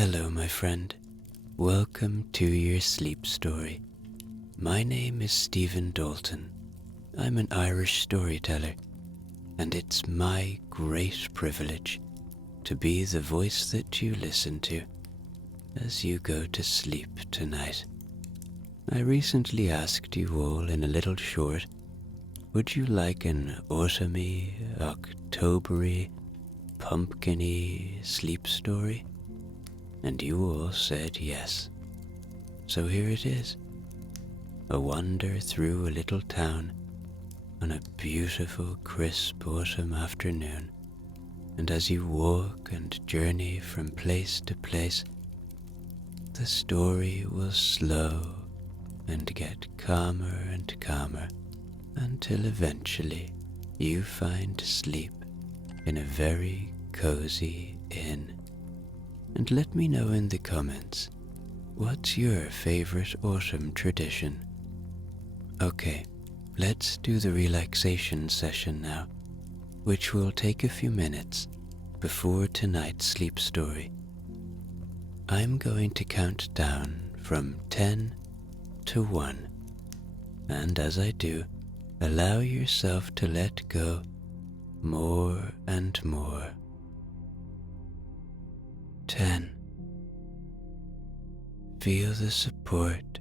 Hello, my friend. Welcome to your sleep story. My name is Stephen Dalton. I'm an Irish storyteller, and it's my great privilege to be the voice that you listen to as you go to sleep tonight. I recently asked you all in a little short, would you like an autumny, Octobery, pumpkiny sleep story? And you all said yes. So here it is. A wander through a little town on a beautiful crisp autumn afternoon. And as you walk and journey from place to place, the story will slow and get calmer and calmer until eventually you find sleep in a very cozy inn. And let me know in the comments, what's your favorite autumn tradition? Okay, let's do the relaxation session now, which will take a few minutes before tonight's sleep story. I'm going to count down from 10 to 1, and as I do, allow yourself to let go more and more. 10. Feel the support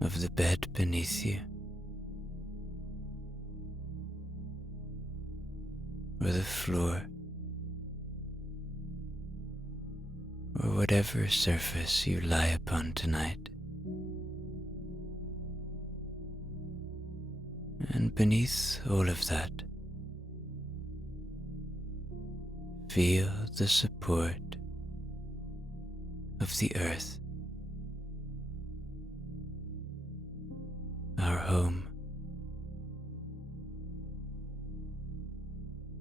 of the bed beneath you, or the floor, or whatever surface you lie upon tonight. And beneath all of that, feel the support of the earth, our home.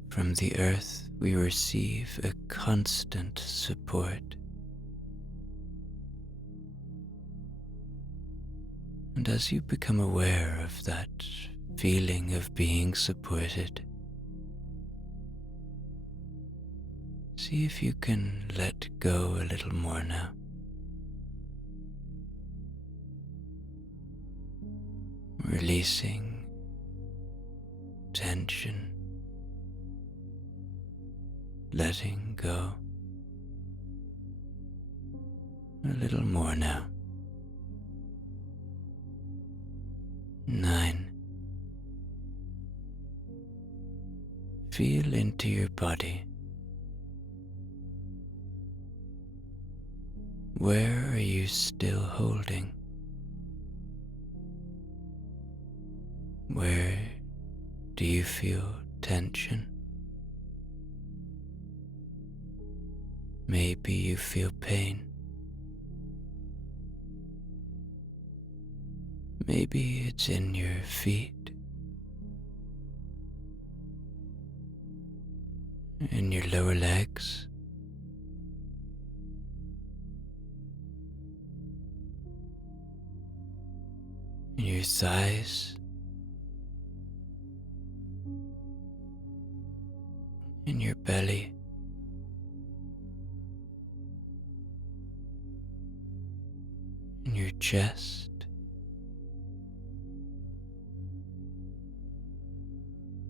From the earth we receive a constant support. And as you become aware of that feeling of being supported, see if you can let go a little more now. Releasing tension, letting go a little more now. 9. Feel into your body. Where are you still holding? Where do you feel tension? Maybe you feel pain. Maybe it's in your feet, in your lower legs, in your thighs, in your belly, in your chest.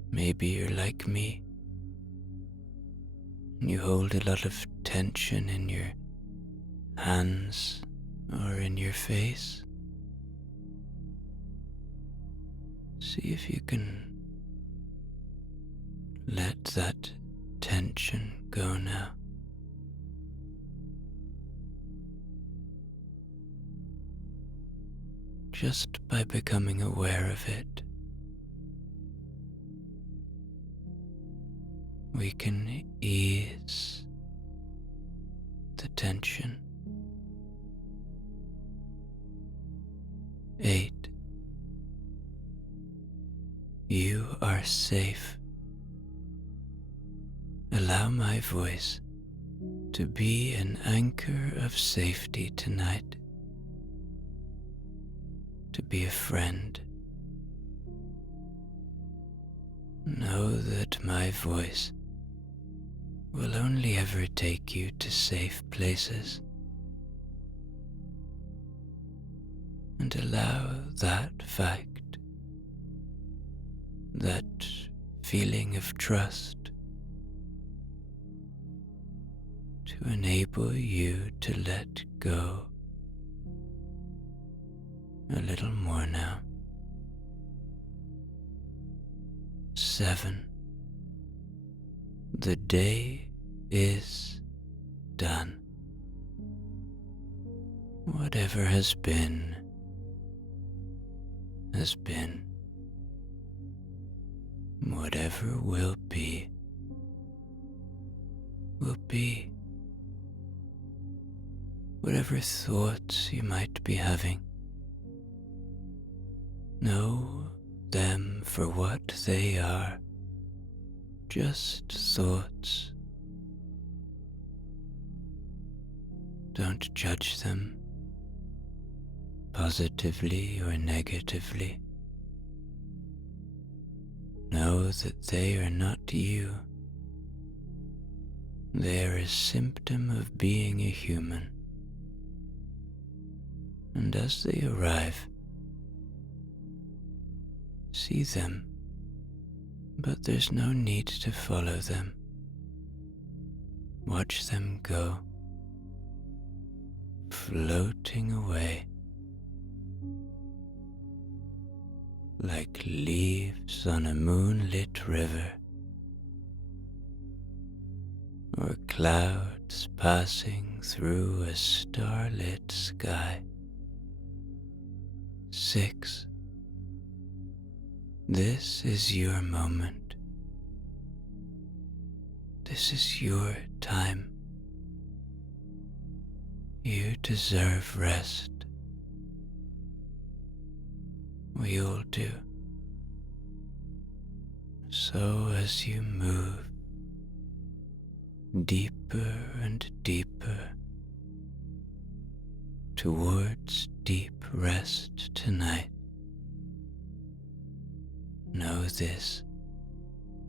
Maybe you're like me, and you hold a lot of tension in your hands or in your face. See if you can let that tension go now. Just by becoming aware of it, we can ease the tension. 8. You are safe. Allow my voice to be an anchor of safety tonight, to be a friend. Know that my voice will only ever take you to safe places. And allow that fact, that feeling of trust, to enable you to let go a little more now. 7. The day is done. Whatever has been, has been. Whatever will be, will be. Whatever thoughts you might be having, know them for what they are, just thoughts. Don't judge them, positively or negatively. Know that they are not you. They are a symptom of being a human. And as they arrive, see them, but there's no need to follow them. Watch them go, floating away like leaves on a moonlit river, or clouds passing through a starlit sky. 6. This is your moment. This is your time. You deserve rest. We all do. So as you move deeper and deeper towards deep rest tonight, know this: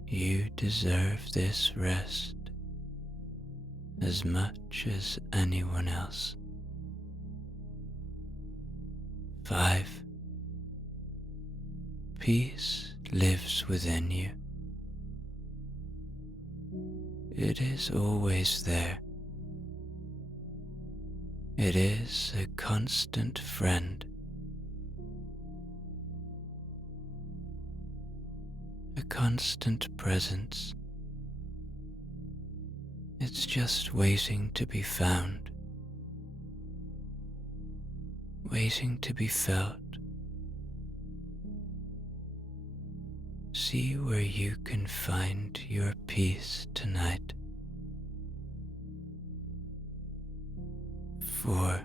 you deserve this rest as much as anyone else. 5. Peace lives within you. It is always there. It is a constant friend. A constant presence. It's just waiting to be found, waiting to be felt. See where you can find your peace tonight. 4.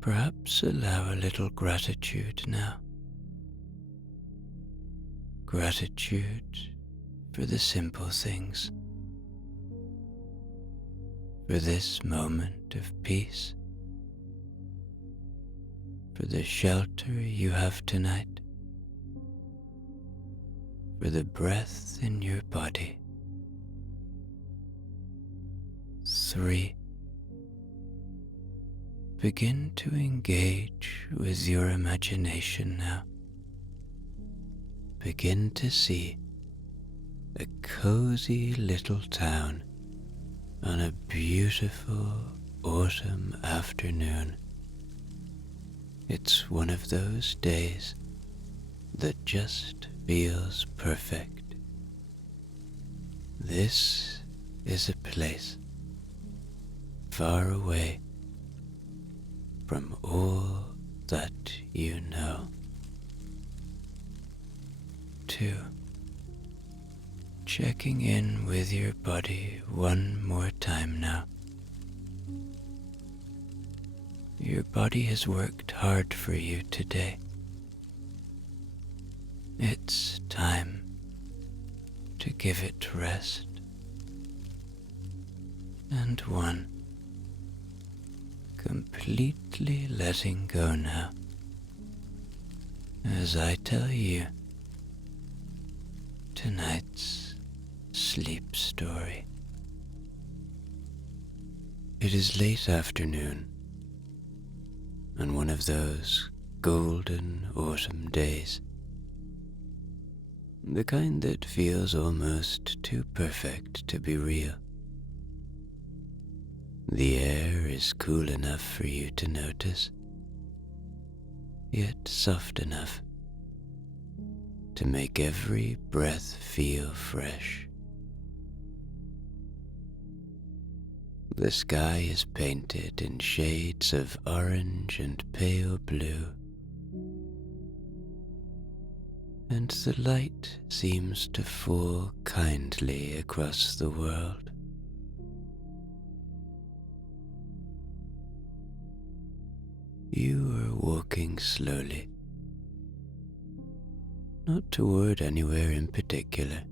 Perhaps allow a little gratitude now. Gratitude for the simple things, for this moment of peace, for the shelter you have tonight, for the breath in your body. 3. Begin to engage with your imagination now. Begin to see a cozy little town on a beautiful autumn afternoon. It's one of those days that just feels perfect. This is a place far away from all that you know. 2. Checking in with your body one more time now. Your body has worked hard for you today. It's time to give it rest. And 1. Completely letting go now. As I tell you, tonight's sleep story. It is late afternoon, on one of those golden autumn days, the kind that feels almost too perfect to be real. The air is cool enough for you to notice, yet soft enough to make every breath feel fresh. The sky is painted in shades of orange and pale blue, and the light seems to fall kindly across the world. You are walking slowly, not toward anywhere in particular,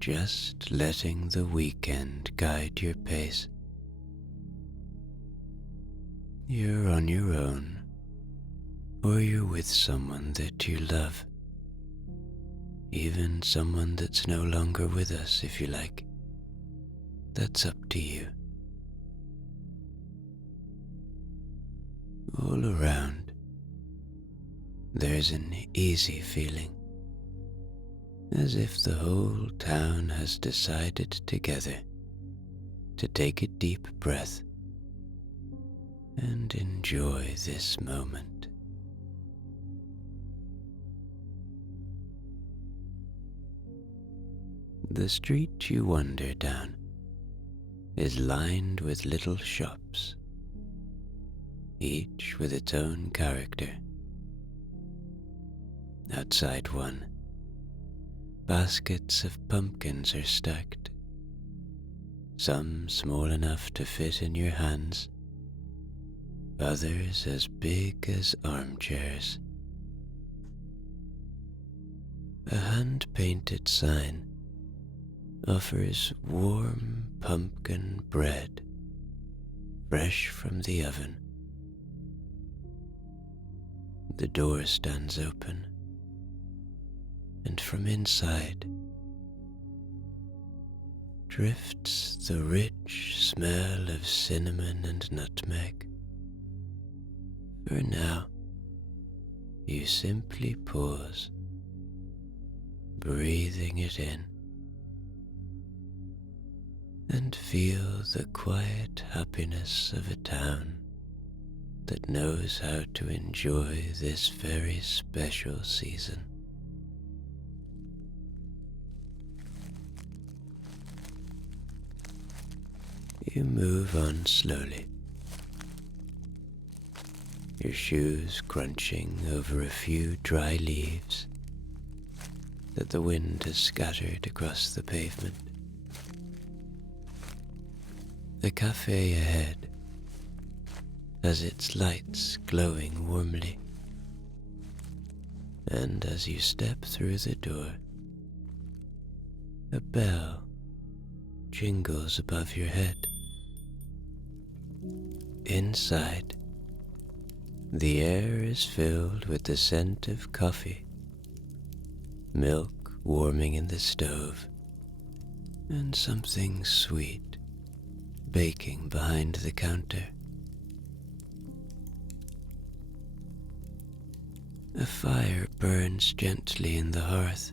just letting the weekend guide your pace. You're on your own, or you're with someone that you love, even someone that's no longer with us if you like. That's up to you. All around, there's an easy feeling, as if the whole town has decided together to take a deep breath and enjoy this moment. The street you wander down is lined with little shops, each with its own character. Outside one, baskets of pumpkins are stacked, some small enough to fit in your hands, others as big as armchairs. A hand-painted sign offers warm pumpkin bread, fresh from the oven. The door stands open, and from inside drifts the rich smell of cinnamon and nutmeg. For now, you simply pause, breathing it in, and feel the quiet happiness of a town that knows how to enjoy this very special season. You move on slowly, your shoes crunching over a few dry leaves that the wind has scattered across the pavement. The café ahead has its lights glowing warmly, and as you step through the door, a bell jingles above your head. Inside, the air is filled with the scent of coffee, milk warming in the stove, and something sweet baking behind the counter. A fire burns gently in the hearth,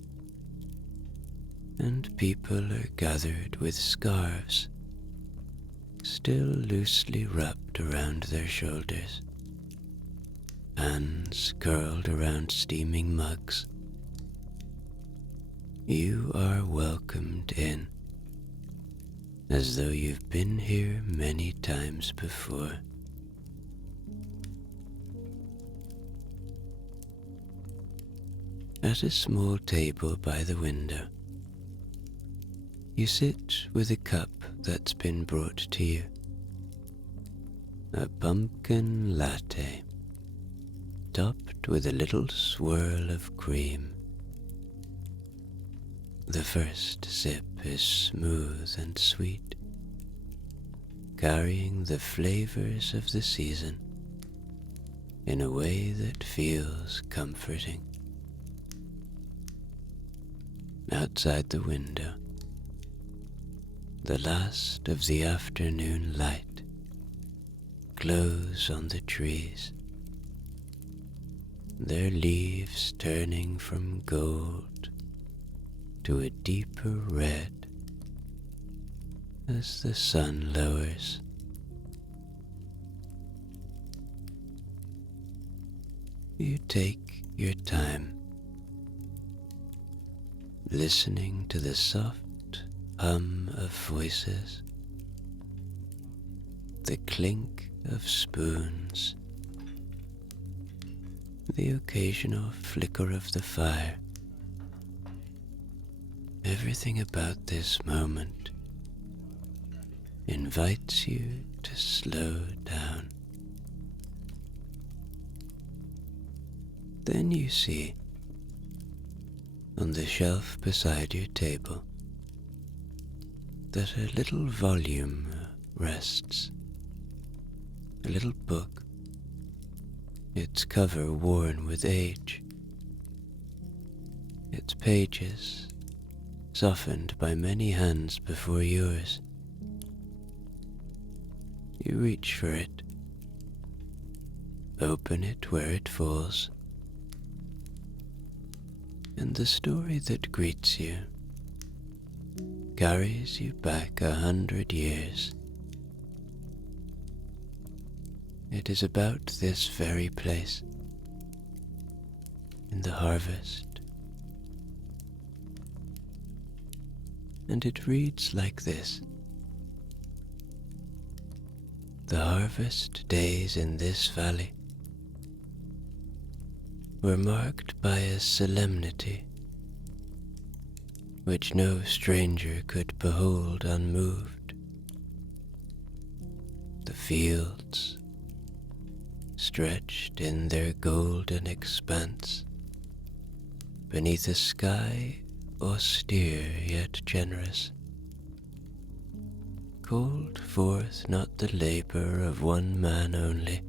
and people are gathered with scarves still loosely wrapped around their shoulders, hands curled around steaming mugs. You are welcomed in, as though you've been here many times before. At a small table by the window, you sit with a cup that's been brought to you. A pumpkin latte, topped with a little swirl of cream. The first sip is smooth and sweet, carrying the flavors of the season in a way that feels comforting. Outside the window, the last of the afternoon light glows on the trees, their leaves turning from gold to a deeper red as the sun lowers. You take your time, listening to the soft hum of voices, the clink of spoons, the occasional flicker of the fire. Everything about this moment invites you to slow down. Then you see, on the shelf beside your table, that a little volume rests, a little book, its cover worn with age, its pages softened by many hands before yours. You reach for it, open it where it falls, and the story that greets you carries you back 100 years. It is about this very place, in the harvest, and it reads like this. The harvest days in this valley were marked by a solemnity which no stranger could behold unmoved. The fields, stretched in their golden expanse beneath a sky austere yet generous, called forth not the labor of one man only,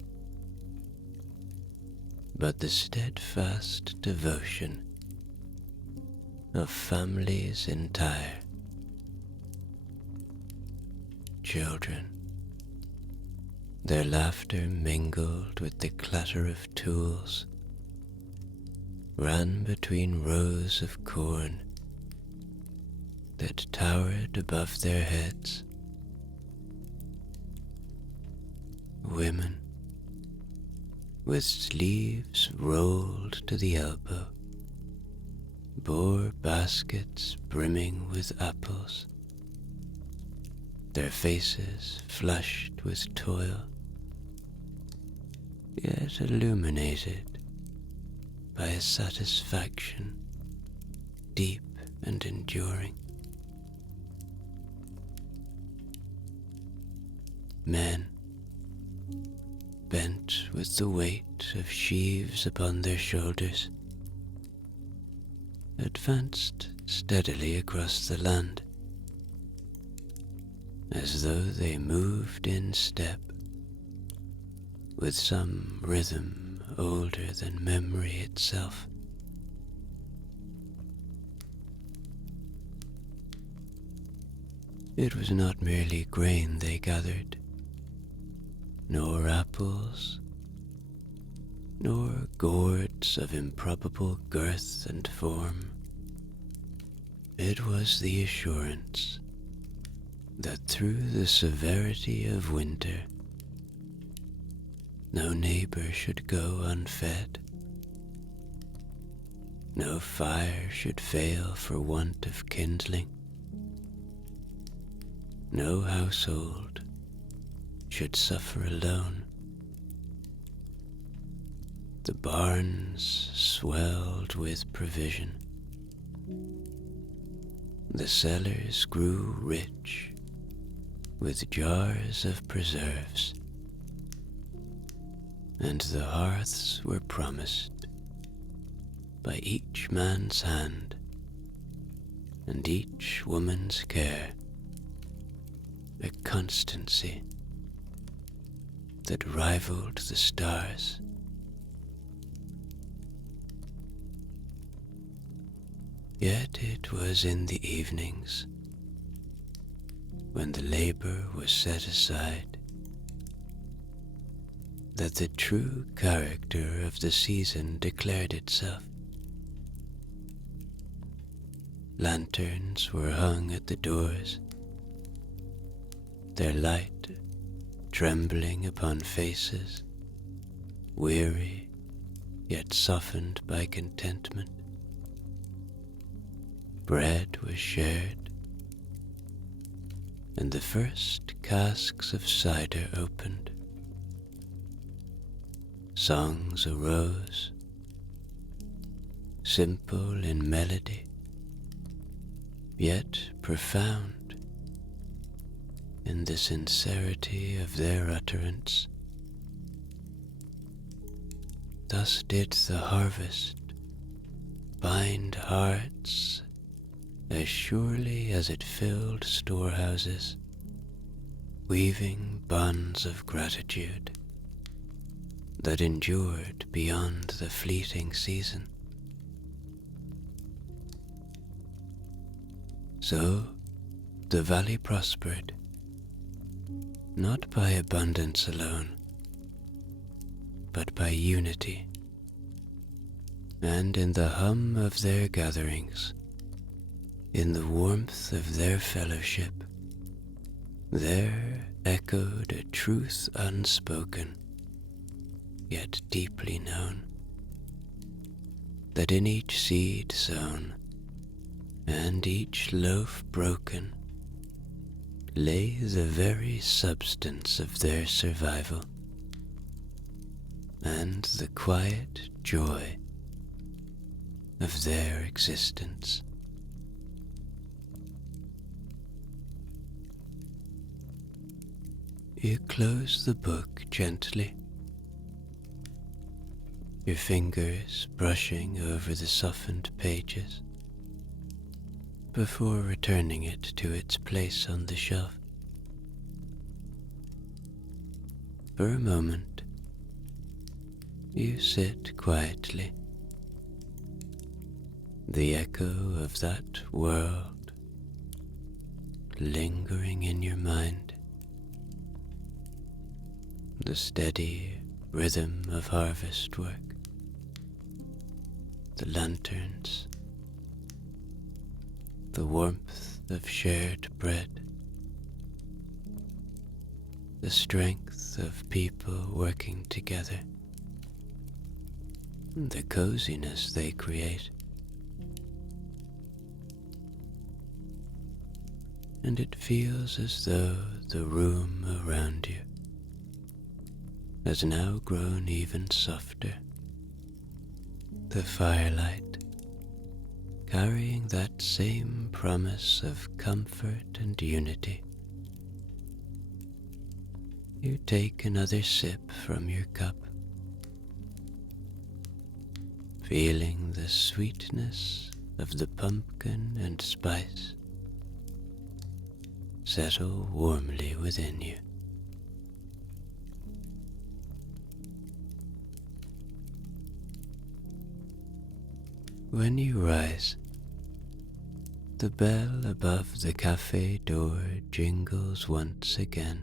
but the steadfast devotion of families entire. Children, their laughter mingled with the clatter of tools, ran between rows of corn that towered above their heads. Women, with sleeves rolled to the elbow, bore baskets brimming with apples, their faces flushed with toil, yet illuminated by a satisfaction deep and enduring. Men, bent with the weight of sheaves upon their shoulders, advanced steadily across the land, as though they moved in step with some rhythm older than memory itself. It was not merely grain they gathered, nor apples, nor gourds of improbable girth and form. It was the assurance that through the severity of winter, no neighbor should go unfed, no fire should fail for want of kindling, no household should suffer alone. The barns swelled with provision. The cellars grew rich with jars of preserves, and the hearths were promised by each man's hand and each woman's care a constancy that rivaled the stars. Yet it was in the evenings, when the labor was set aside, that the true character of the season declared itself. Lanterns were hung at the doors, their light trembling upon faces, weary yet softened by contentment. Bread was shared, and the first casks of cider opened. Songs arose, simple in melody, yet profound in the sincerity of their utterance. Thus did the harvest bind hearts as surely as it filled storehouses, weaving bonds of gratitude that endured beyond the fleeting season. So the valley prospered, not by abundance alone, but by unity, and in the hum of their gatherings, in the warmth of their fellowship, there echoed a truth unspoken, yet deeply known, that in each seed sown and each loaf broken lay the very substance of their survival, and the quiet joy of their existence. You close the book gently, your fingers brushing over the softened pages, before returning it to its place on the shelf. For a moment, you sit quietly, the echo of that world lingering in your mind, the steady rhythm of harvest work, the lanterns, the warmth of shared bread, the strength of people working together, the coziness they create. And it feels as though the room around you has now grown even softer, the firelight carrying that same promise of comfort and unity. You take another sip from your cup, feeling the sweetness of the pumpkin and spice settle warmly within you. When you rise, the bell above the café door jingles once again,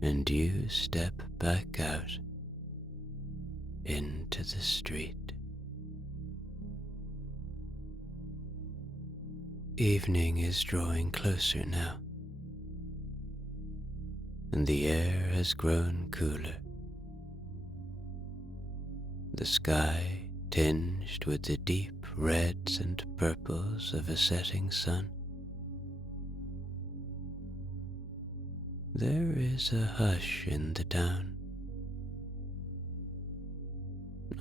and you step back out into the street. Evening is drawing closer now, and the air has grown cooler. The sky tinged with the deep reds and purples of a setting sun. There is a hush in the town,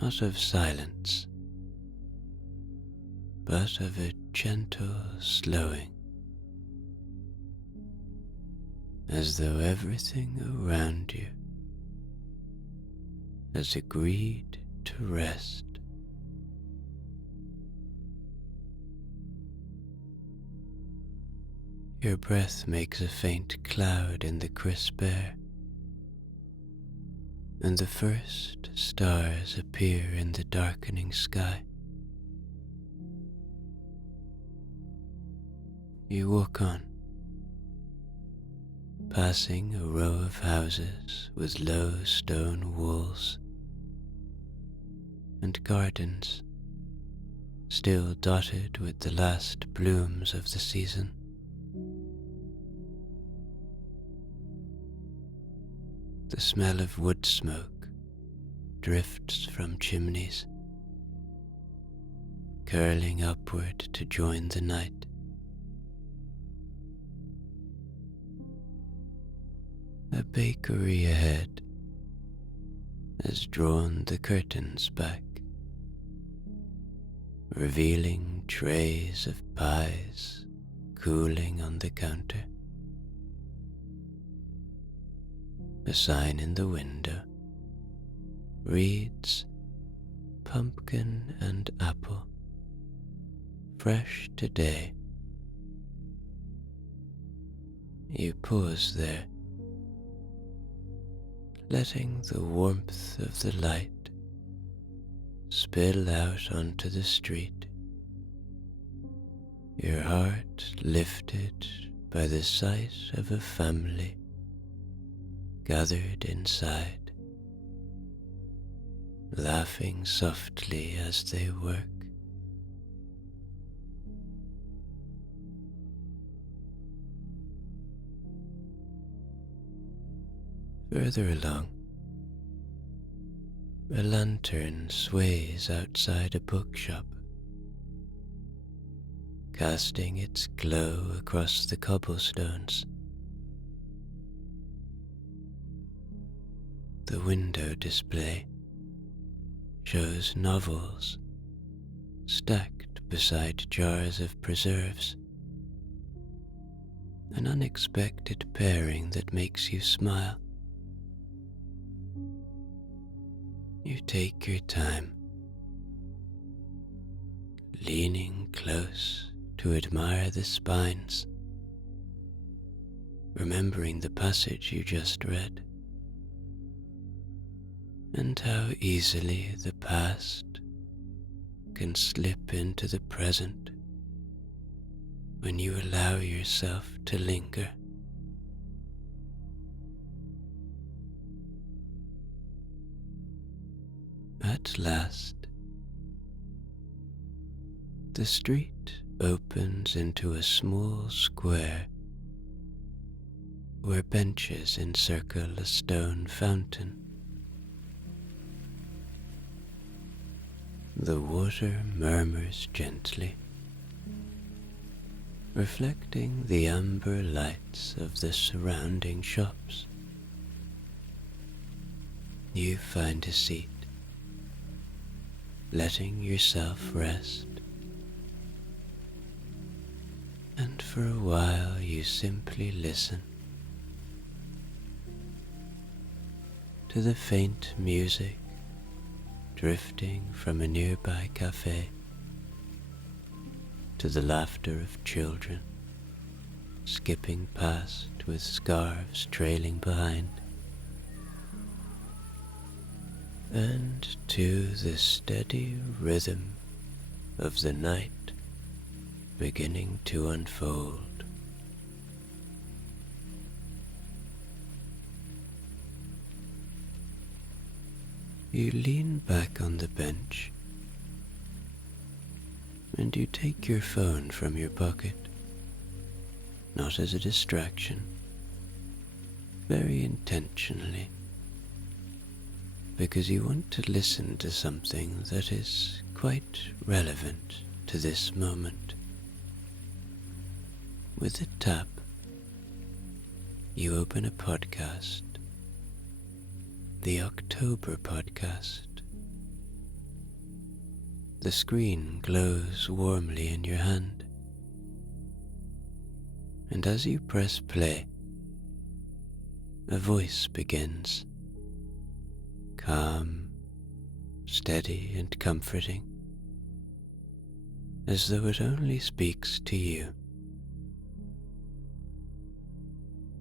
not of silence, but of a gentle slowing, as though everything around you has agreed to rest. Your breath makes a faint cloud in the crisp air, and the first stars appear in the darkening sky. You walk on, passing a row of houses with low stone walls and gardens still dotted with the last blooms of the season. The smell of wood smoke drifts from chimneys, curling upward to join the night. A bakery ahead has drawn the curtains back, revealing trays of pies cooling on the counter. A sign in the window reads pumpkin and apple, fresh today. You pause there, letting the warmth of the light spill out onto the street, your heart lifted by the sight of a family gathered inside, laughing softly as they work. Further along, a lantern sways outside a bookshop, casting its glow across the cobblestones. The window display shows novels stacked beside jars of preserves, an unexpected pairing that makes you smile. You take your time, leaning close to admire the spines, remembering the passage you just read, and how easily the past can slip into the present when you allow yourself to linger. At last, the street opens into a small square where benches encircle a stone fountain. The water murmurs gently, reflecting the amber lights of the surrounding shops. You find a seat, letting yourself rest, and for a while you simply listen to the faint music drifting from a nearby café, to the laughter of children skipping past with scarves trailing behind, and to the steady rhythm of the night beginning to unfold. You lean back on the bench and you take your phone from your pocket, not as a distraction, very intentionally, because you want to listen to something that is quite relevant to this moment. With a tap, you open a podcast, the October podcast. The screen glows warmly in your hand, and as you press play, a voice begins, calm, steady and comforting, as though it only speaks to you.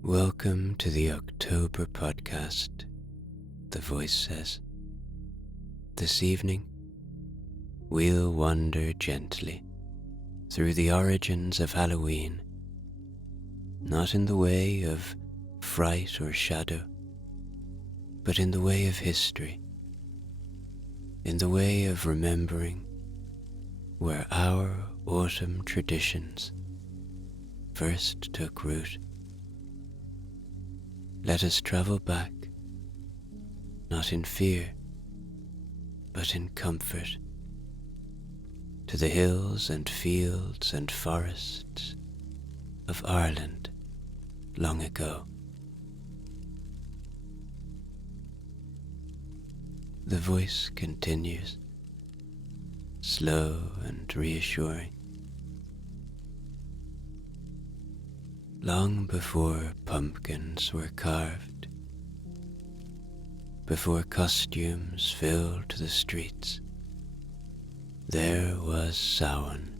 Welcome to the October podcast, the voice says. This evening, we'll wander gently through the origins of Halloween not in the way of fright or shadow, but in the way of history, in the way of remembering where our autumn traditions first took root. Let us travel back, not in fear, but in comfort, to the hills and fields and forests of Ireland long ago. The voice continues, slow and reassuring. Long before pumpkins were carved, before costumes filled the streets, there was Samhain.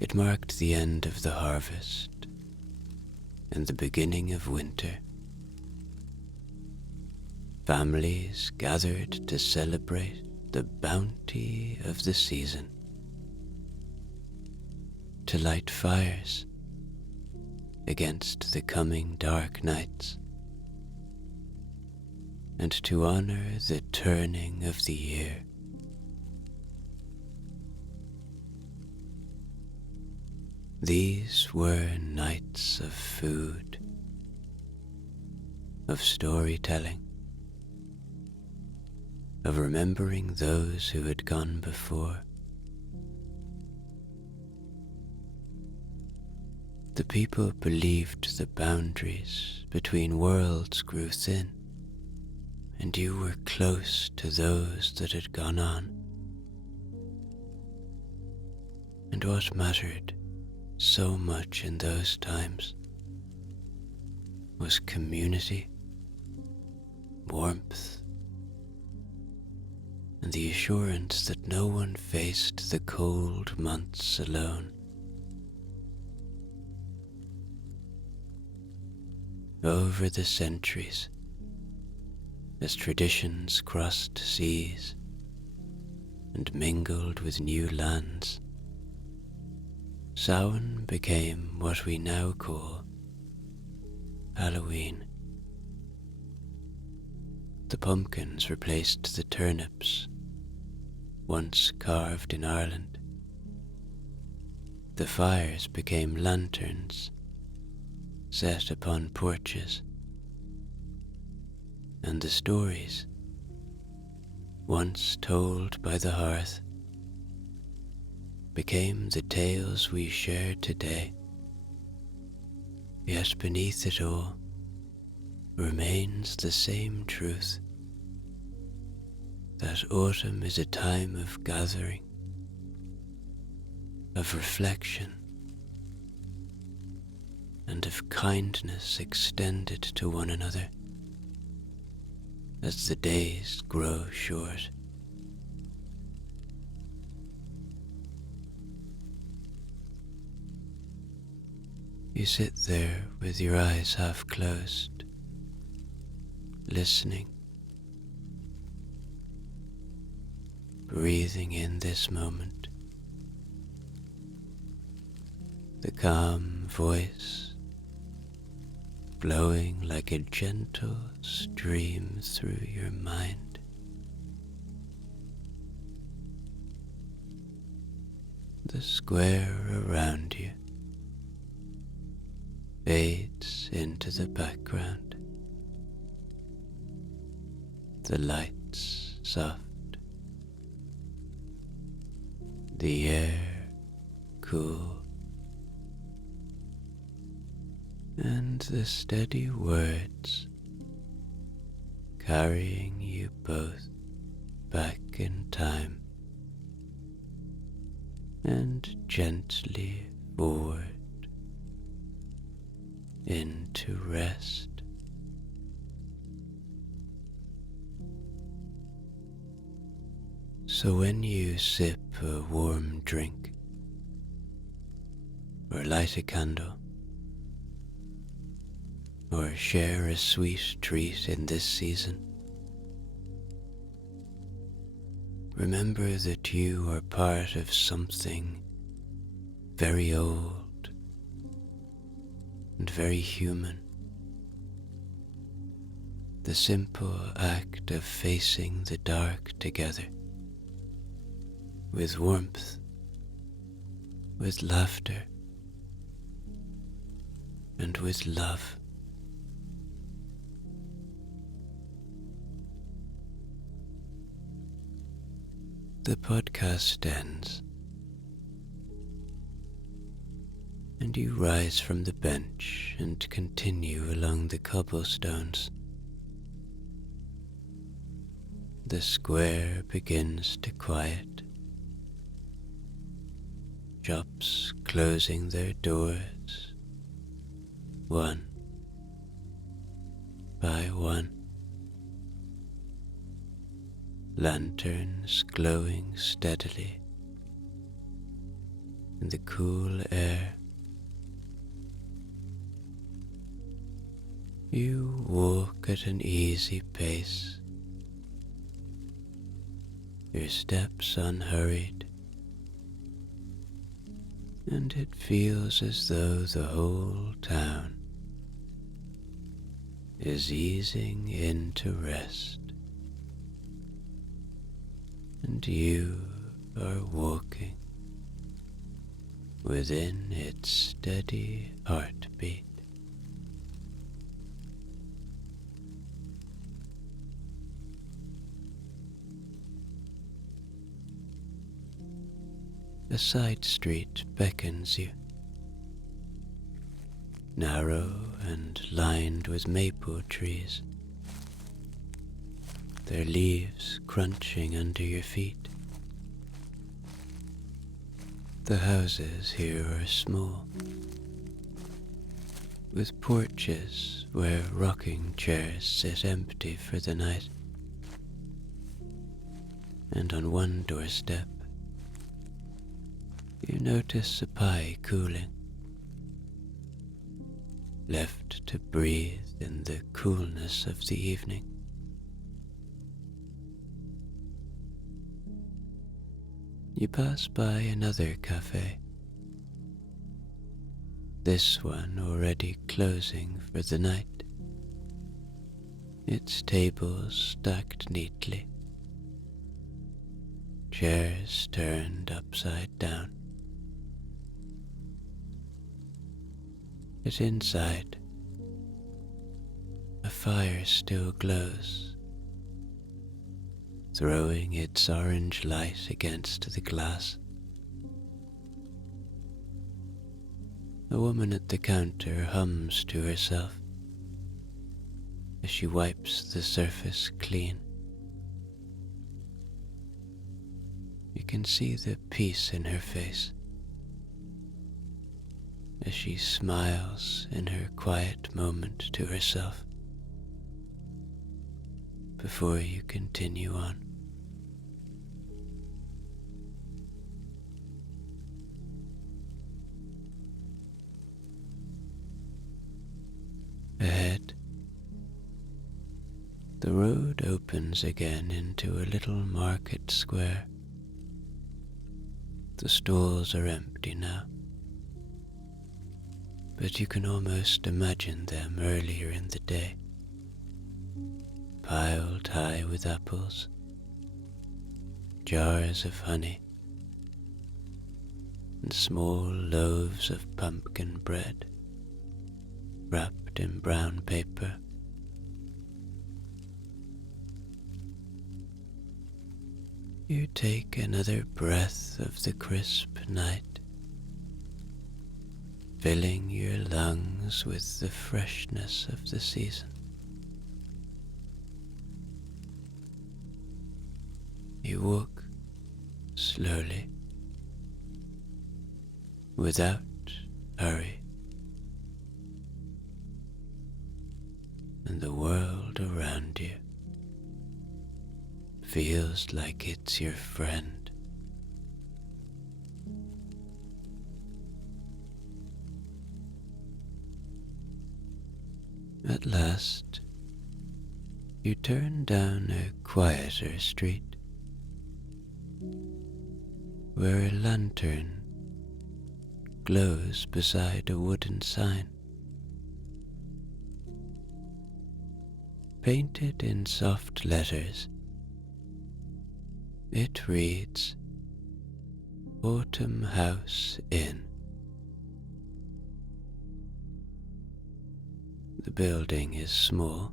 It marked the end of the harvest and the beginning of winter. Families gathered to celebrate the bounty of the season, to light fires against the coming dark nights, and to honor the turning of the year. These were nights of food, of storytelling, of remembering those who had gone before. The people believed the boundaries between worlds grew thin, and you were close to those that had gone on. And what mattered so much in those times was community, warmth, and the assurance that no one faced the cold months alone. Over the centuries, as traditions crossed seas and mingled with new lands, Samhain became what we now call Halloween. The pumpkins replaced the turnips once carved in Ireland. The fires became lanterns set upon porches, and the stories once told by the hearth became the tales we share today. Yet beneath it all remains the same truth, that autumn is a time of gathering, of reflection, and of kindness extended to one another as the days grow short. You sit there with your eyes half closed, listening, breathing in this moment, the calm voice flowing like a gentle stream through your mind. The square around you fades into the background, the lights soft, the air cool, and the steady words carrying you both back in time and gently forward into rest. So when you sip a warm drink or light a candle or share a sweet treat in this season, remember that you are part of something very old very human. The simple act of facing the dark together, with warmth, with laughter, and with love. The podcast ends, and you rise from the bench and continue along the cobblestones. The square begins to quiet, shops closing their doors, one by one, lanterns glowing steadily in the cool air. You walk at an easy pace, your steps unhurried, and it feels as though the whole town is easing into rest, and you are walking within its steady heartbeat. A side street beckons you, narrow and lined with maple trees, their leaves crunching under your feet. The houses here are small, with porches where rocking chairs sit empty for the night, and on one doorstep you notice a pie cooling, left to breathe in the coolness of the evening. You pass by another café, this one already closing for the night, its tables stacked neatly, chairs turned upside down. Yet inside, a fire still glows, throwing its orange light against the glass. A woman at the counter hums to herself as she wipes the surface clean. You can see the peace in her face as she smiles in her quiet moment to herself before you continue on. Ahead, the road opens again into a little market square. The stalls are empty now, but you can almost imagine them earlier in the day, piled high with apples, jars of honey, and small loaves of pumpkin bread, wrapped in brown paper. You take another breath of the crisp night, filling your lungs with the freshness of the season. You walk slowly, without hurry, and the world around you feels like it's your friend. At last, you turn down a quieter street, where a lantern glows beside a wooden sign painted in soft letters, it reads, Autumn House Inn. The building is small,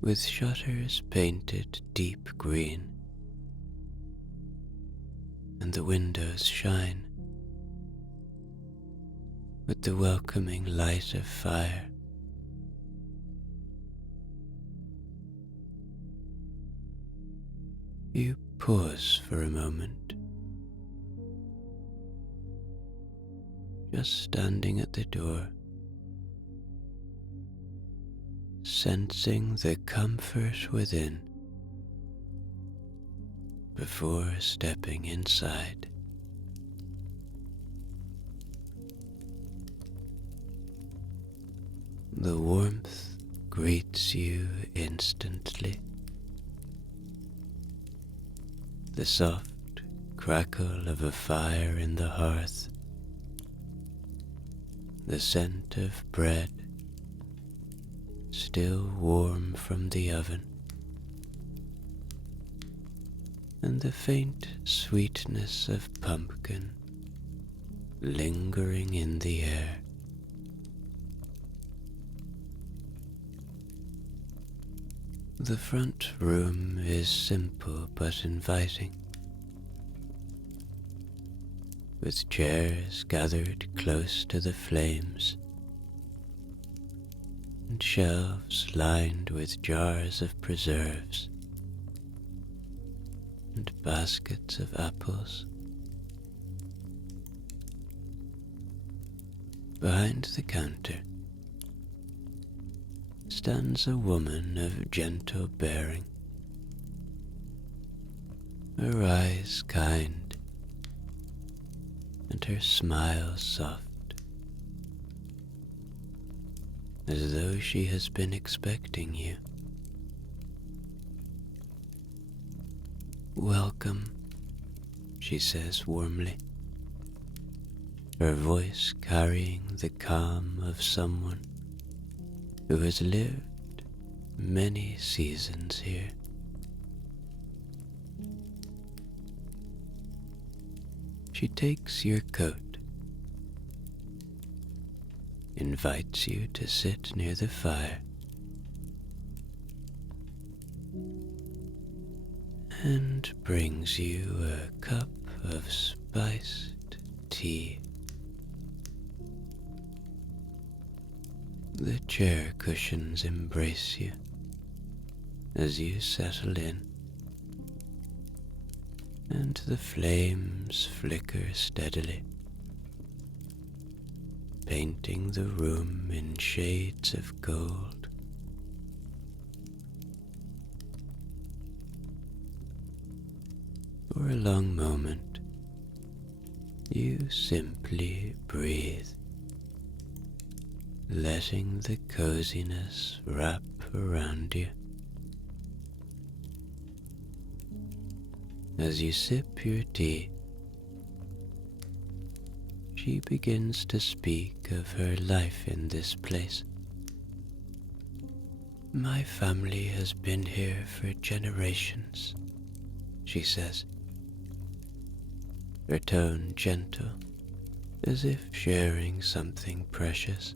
with shutters painted deep green, and the windows shine with the welcoming light of fire. You pause for a moment, just standing at the door, sensing the comfort within before stepping inside. The warmth greets you instantly. The soft crackle of a fire in the hearth, the scent of bread still warm from the oven, and the faint sweetness of pumpkin lingering in the air. The front room is simple but inviting, with chairs gathered close to the flames and shelves lined with jars of preserves and baskets of apples. Behind the counter stands a woman of gentle bearing, her eyes kind and her smile soft, as though she has been expecting you. Welcome, she says warmly, her voice carrying the calm of someone who has lived many seasons here. She takes your coat, invites you to sit near the fire, and brings you a cup of spiced tea. The chair cushions embrace you as you settle in, and the flames flicker steadily, painting the room in shades of gold. For a long moment, you simply breathe, letting the coziness wrap around you. As you sip your tea, she begins to speak of her life in this place. My family has been here for generations, she says, her tone gentle, as if sharing something precious.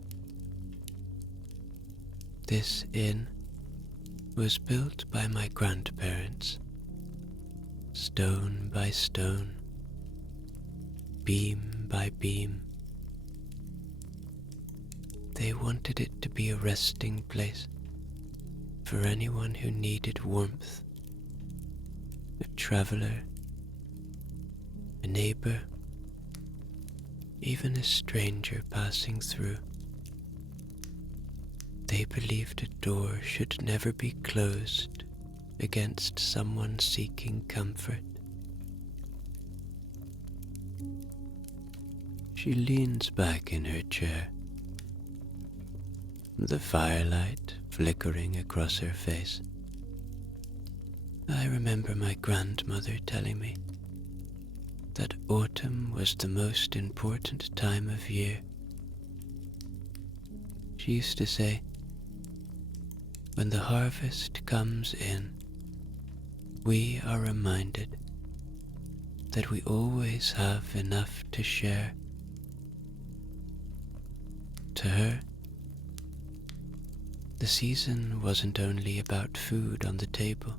This inn was built by my grandparents, stone by stone, beam by beam. They wanted it to be a resting place for anyone who needed warmth, a traveler, a neighbor, even a stranger passing through. They believed a door should never be closed against someone seeking comfort. She leans back in her chair, the firelight flickering across her face. I remember my grandmother telling me that autumn was the most important time of year. She used to say, When the harvest comes in, we are reminded that we always have enough to share. To her, the season wasn't only about food on the table,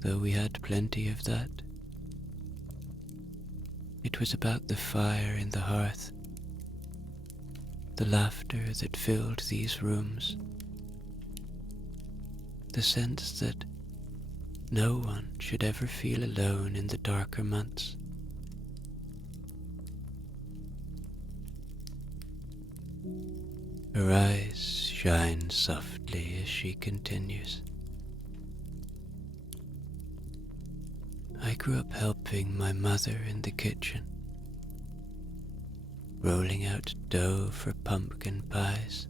though we had plenty of that. It was about the fire in the hearth, the laughter that filled these rooms, the sense that no one should ever feel alone in the darker months. Her eyes shine softly as she continues. I grew up helping my mother in the kitchen, rolling out dough for pumpkin pies,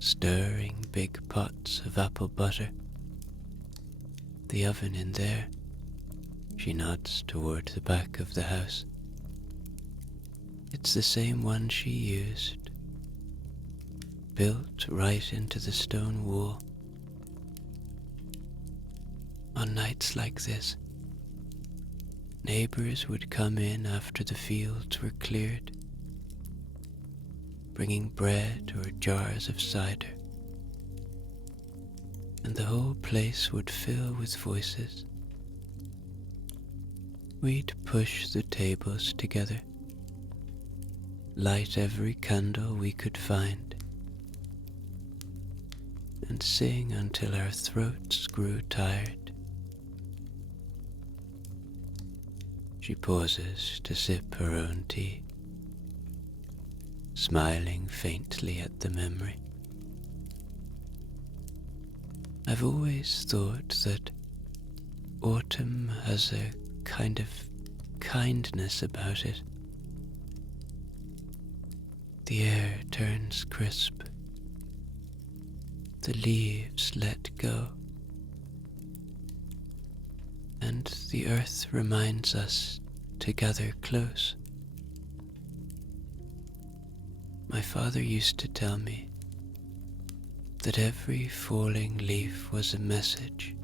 stirring big pots of apple butter. The oven in there, she nods toward the back of the house. It's the same one she used, built right into the stone wall. On nights like this, neighbors would come in after the fields were cleared, bringing bread or jars of cider, and the whole place would fill with voices. We'd push the tables together, light every candle we could find, and sing until our throats grew tired. She pauses to sip her own tea, smiling faintly at the memory. I've always thought that autumn has a kind of kindness about it. The air turns crisp, the leaves let go, and the earth reminds us to gather close. My father used to tell me that every falling leaf was a message,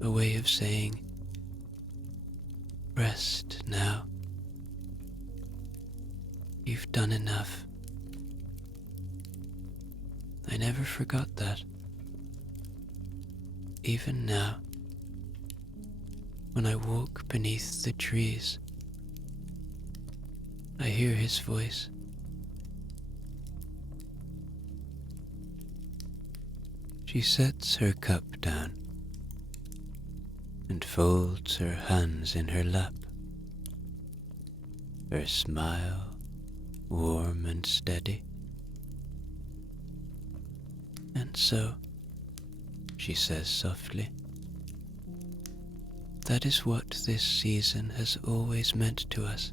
a way of saying, rest now. You've done enough. I never forgot that. Even now, when I walk beneath the trees, I hear his voice. She sets her cup down and folds her hands in her lap, her smile warm and steady. And so, she says softly, that is what this season has always meant to us.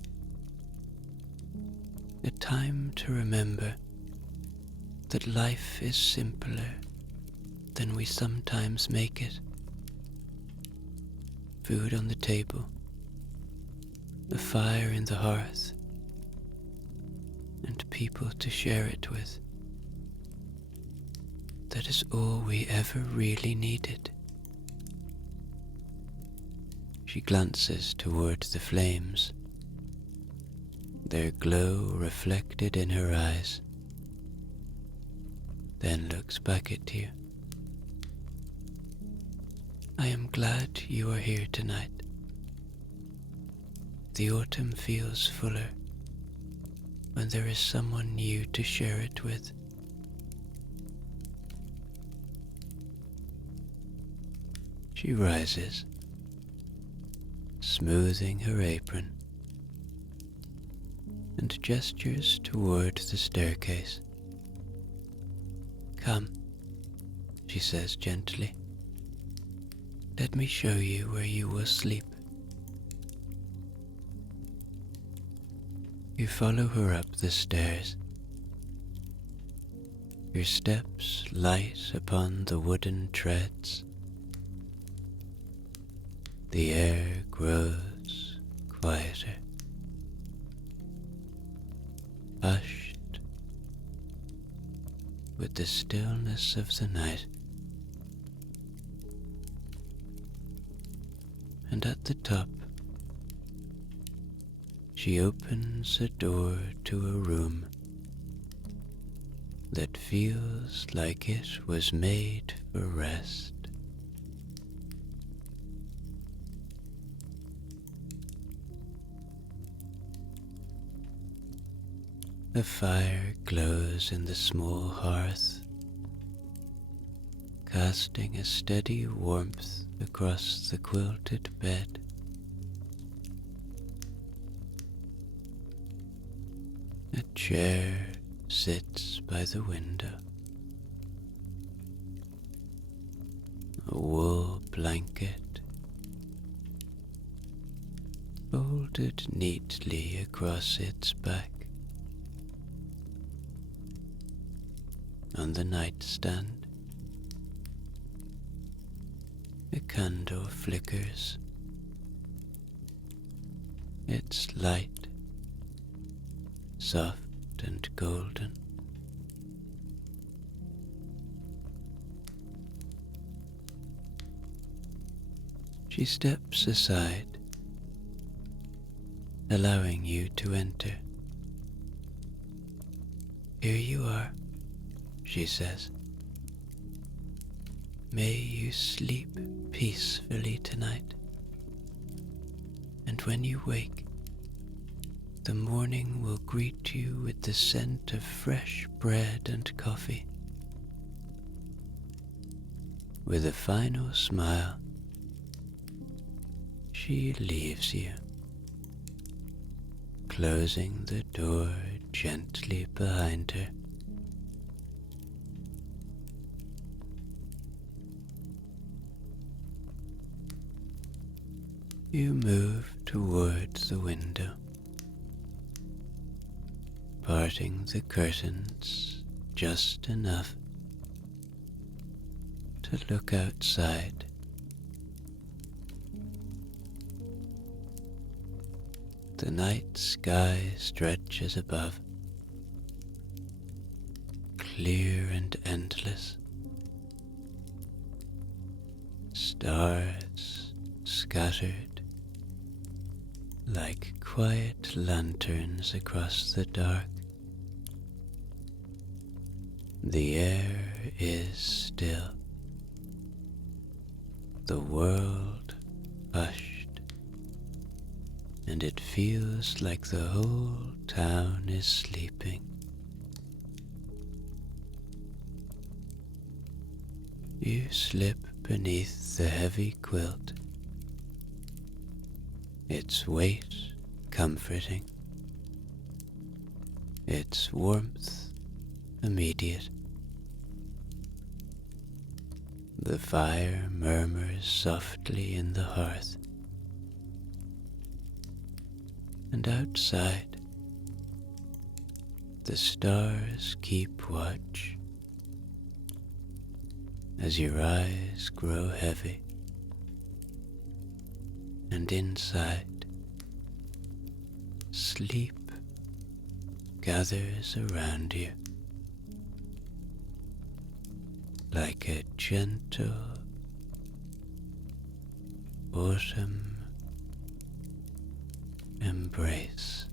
A time to remember that life is simpler than we sometimes make it. Food on the table, a fire in the hearth, and people to share it with. That is all we ever really needed. She glances toward the flames, their glow reflected in her eyes, then looks back at you. I am glad you are here tonight. The autumn feels fuller when there is someone new to share it with. She rises, smoothing her apron, and gestures toward the staircase. Come, she says gently. Let me show you where you will sleep. You follow her up the stairs, your steps light upon the wooden treads. The air grows quieter, hushed with the stillness of the night. And at the top, she opens a door to a room that feels like it was made for rest. A fire glows in the small hearth, casting a steady warmth across the quilted bed. A chair sits by the window. A wool blanket, folded neatly across its back. On the nightstand, a candle flickers, its light soft and golden. She steps aside, allowing you to enter. "Here you are," she says. "May you sleep peacefully tonight, and when you wake, the morning will greet you with the scent of fresh bread and coffee." With a final smile, she leaves you, closing the door gently behind her. You move towards the window, parting the curtains just enough to look outside. The night sky stretches above, clear and endless. Stars scattered like quiet lanterns across the dark. The air is still, the world hushed, and it feels like the whole town is sleeping. You slip beneath the heavy quilt, its weight comforting, its warmth immediate. The fire murmurs softly in the hearth, and outside, the stars keep watch as your eyes grow heavy, and inside, sleep gathers around you like a gentle autumn embrace.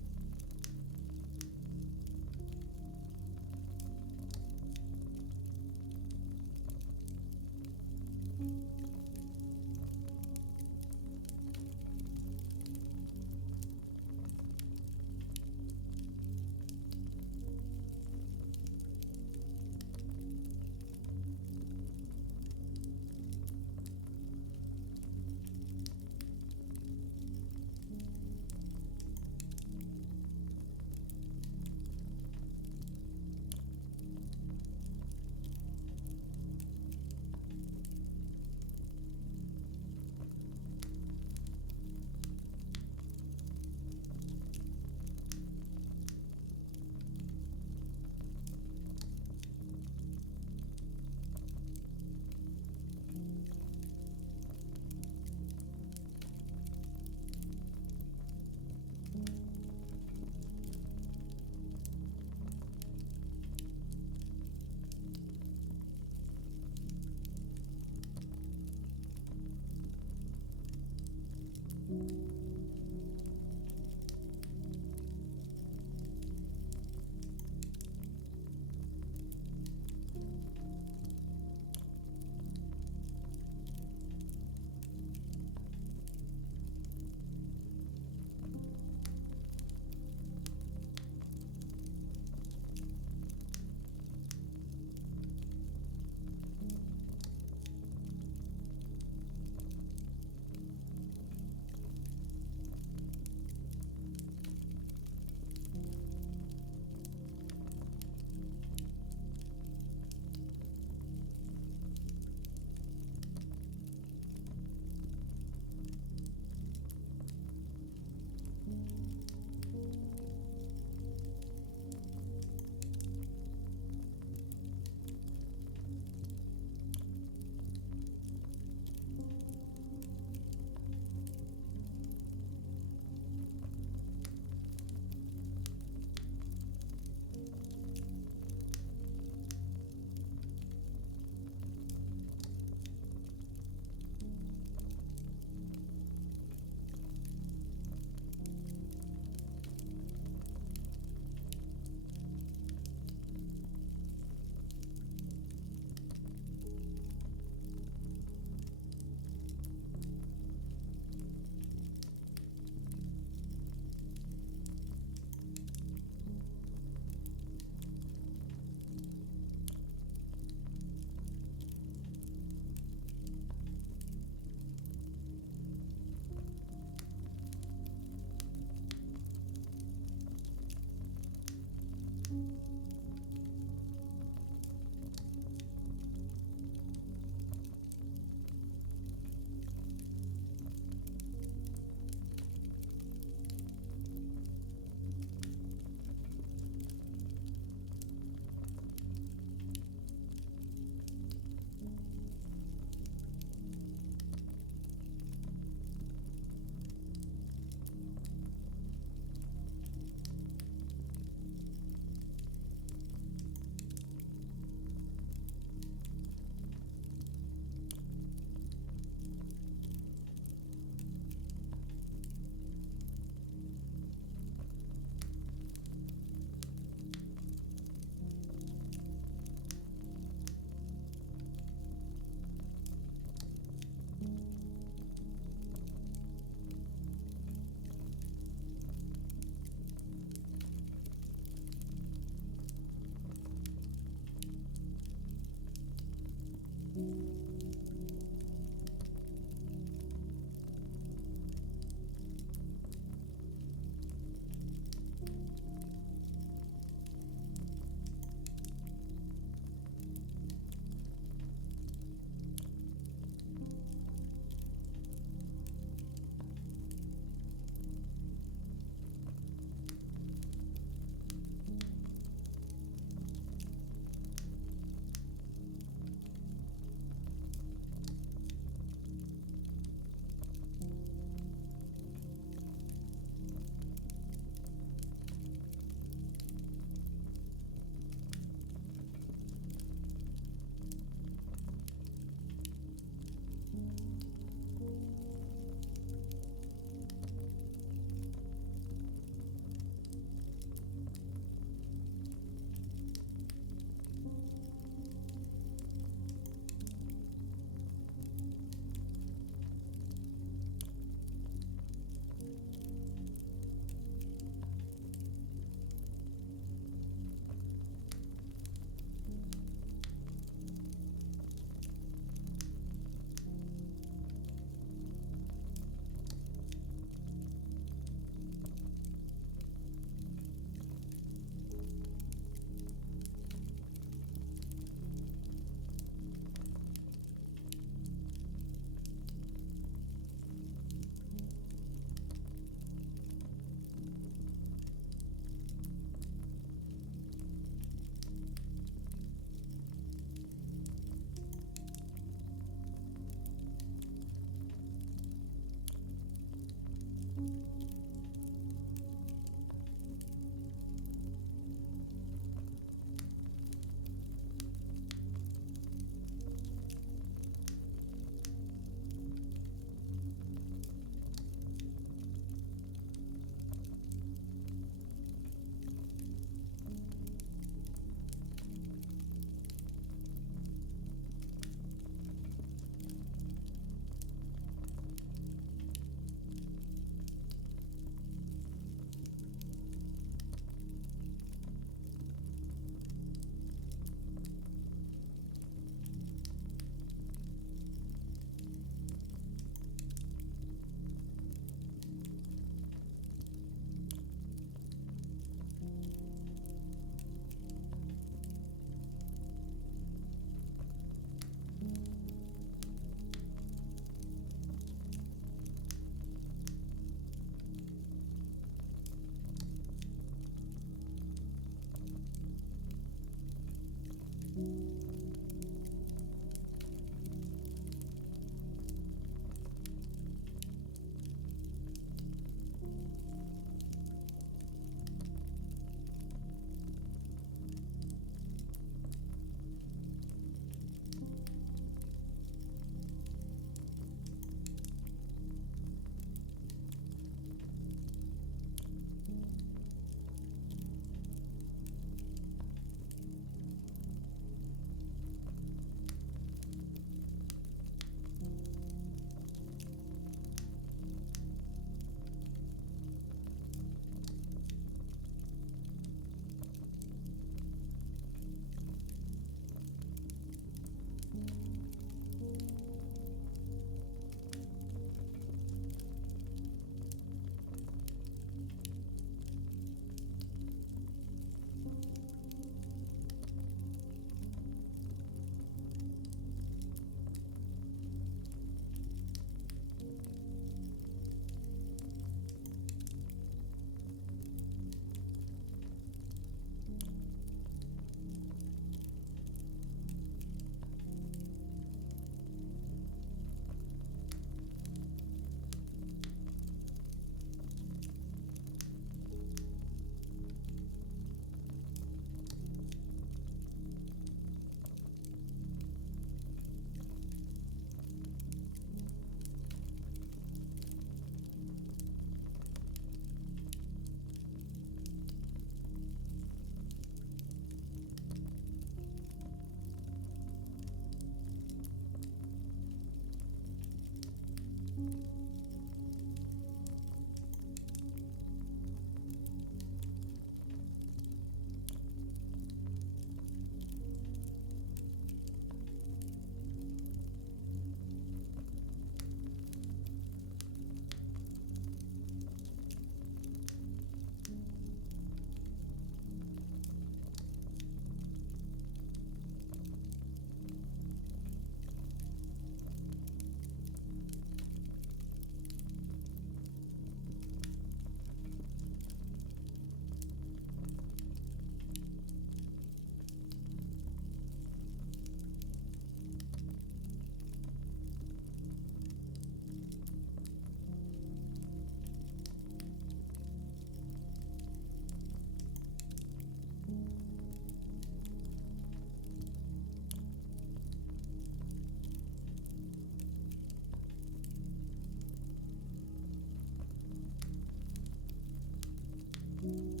Thank